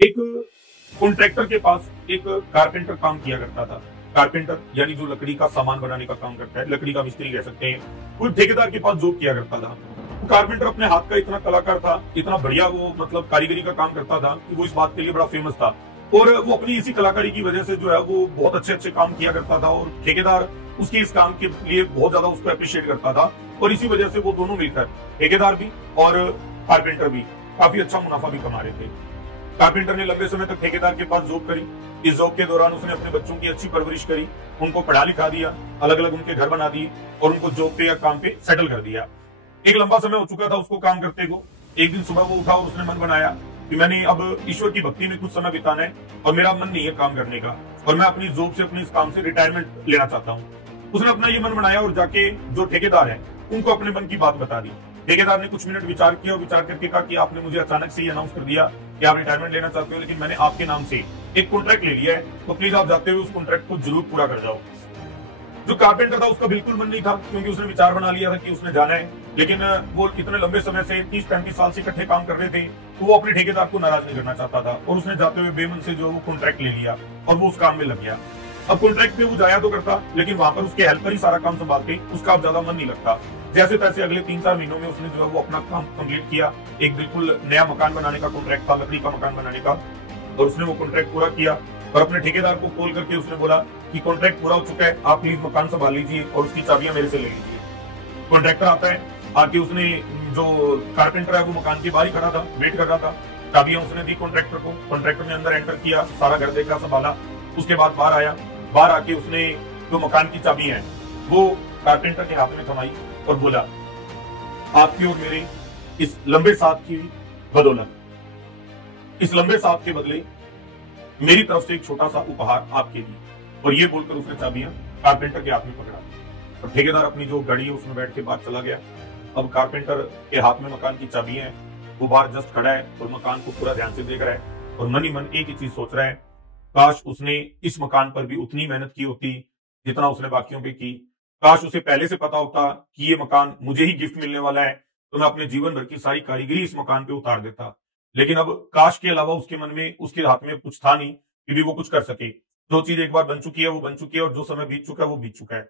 एक कॉन्ट्रैक्टर के पास एक कारपेंटर काम किया करता था। कारपेंटर यानी जो लकड़ी का सामान बनाने का काम करता है, लकड़ी का मिस्त्री कह सकते हैं। वो ठेकेदार के पास जॉब किया करता था। वो कारपेंटर अपने हाथ का इतना कलाकार था, इतना बढ़िया वो मतलब कारीगरी का काम करता था कि वो इस बात के लिए बड़ा फेमस था। और वो अपनी इसी कलाकारी की वजह से जो है वो बहुत अच्छे अच्छे काम किया करता था और ठेकेदार उसके इस काम के लिए बहुत ज्यादा उसको अप्रिशिएट करता था। और इसी वजह से वो दोनों मिलकर, ठेकेदार भी और कारपेंटर भी, काफी अच्छा मुनाफा भी कमा रहे थे। कारपेंटर ने लंबे समय तक ठेकेदार के पास जॉब करी। इस जॉब के दौरान उसने अपने बच्चों की अच्छी परवरिश करी, उनको पढ़ा लिखा दिया, अलग अलग उनके घर बना दिए और उनको जॉब पे या काम पे सेटल कर दिया। एक लंबा समय हो चुका था उसको काम करते को। एक दिन सुबह वो उठा और उसने मन बनाया कि मैंने अब ईश्वर की भक्ति में कुछ समय बिताना है और मेरा मन नहीं है काम करने का और मैं अपनी जॉब से, अपने इस काम से रिटायरमेंट लेना चाहता हूँ। उसने अपना ये मन बनाया और जाके जो ठेकेदार है उनको अपने मन की बात बता दी। ठेकेदार ने कुछ मिनट विचार किया और विचार करके कहा कि आपने मुझे अचानक से ये अनाउंस कर दिया कि आप रिटायरमेंट लेना चाहते हो, लेकिन मैंने आपके नाम से एक कॉन्ट्रैक्ट ले लिया है, तो प्लीज आप जाते हुए उस कॉन्ट्रैक्ट को जरूर पूरा कर जाओ। जो कारपेंटर था उसका बिल्कुल मन नहीं था, क्योंकि उसने विचार बना लिया था कि उसने जाना है, लेकिन वो इतने लंबे समय से 30-35 साल से इकट्ठे काम कर रहे थे, तो वो अपने ठेकेदार को नाराज नहीं करना चाहता था और उसने जाते हुए बेमन से जो वो कॉन्ट्रैक्ट ले लिया और वो उस काम में लग गया। अब कॉन्ट्रैक्ट पे वो जाया तो करता, लेकिन वहां पर उसके हेल्पर ही सारा काम संभालते, उसका अब ज्यादा मन नहीं लगता। जैसे तैसे अगले 3-4 महीनों में उसने जो है वो अपना काम कंप्लीट किया। एक बिल्कुल नया मकान बनाने का कॉन्ट्रैक्ट था, लकड़ी का मकान बनाने का, और उसने वो कॉन्ट्रैक्ट पूरा किया और अपने ठेकेदार को कॉल करके उसने बोला कि कॉन्ट्रैक्ट पूरा हो चुका है, आप प्लीज मकान संभाल लीजिए और उसकी चाबियां मेरे से ले लीजिए। कॉन्ट्रैक्टर आता है, आके उसने, जो कारपेंटर है वो मकान के बाहर ही खड़ा था, वेट कर रहा था। चाबियां उसने दी कॉन्ट्रैक्टर को, कॉन्ट्रैक्टर ने अंदर एंटर किया, सारा घर देखा, संभाला। उसके बाद बाहर आया, बाहर आके उसने जो मकान की चाबी है वो कारपेंटर के हाथ में थमाई और बोला, आपकी और मेरे इस लंबे साथ की बदौलत, इस लंबे साथ के बदले मेरी तरफ से एक छोटा सा उपहार आपके लिए। और ये बोलकर उसने चाबियां कारपेंटर के हाथ में पकड़ा और ठेकेदार अपनी जो गाड़ी है उसमें बैठ के बाहर चला गया। अब कारपेंटर के हाथ में मकान की चाबियां हैं, वो बाहर जस्ट खड़ा है और मकान को पूरा ध्यान से देख रहा है और मन ही मन एक ही चीज सोच रहा है, काश उसने इस मकान पर भी उतनी मेहनत की होती जितना उसने बाकियों पे की। काश उसे पहले से पता होता कि ये मकान मुझे ही गिफ्ट मिलने वाला है, तो मैं अपने जीवन भर की सारी कारीगरी इस मकान पे उतार देता। लेकिन अब काश के अलावा उसके मन में, उसके हाथ में कुछ था नहीं कि भी वो कुछ कर सके। जो चीज एक बार बन चुकी है वो बन चुकी है और जो समय बीत चुका है वो बीत चुका है।